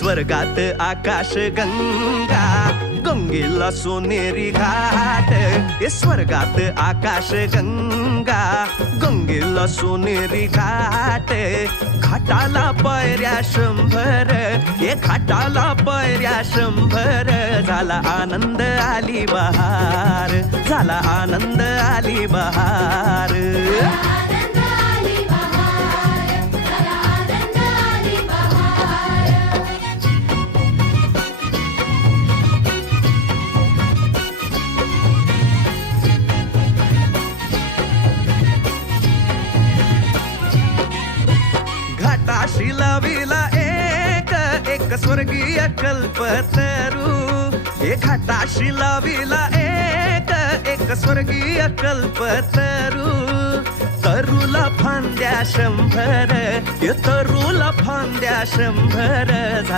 स्वर्गात आकाश गंगा, गंगेला सोनेरी घाट. स्वर्गात आकाश गंगा, गंगेला सोनेरी घाट. घाटाला पायऱ्या 100, घाटाला पायऱ्या 100. झाला आनंद आली बहार, झाला आनंद आली बहार. घाटाशी लाविला एक स्वर्गीय कल्पतरू. घाटाशी लाविला एक स्वर्गीय कल्पतरू. तरूला फांद्या 100, तरूला फांद्या 100.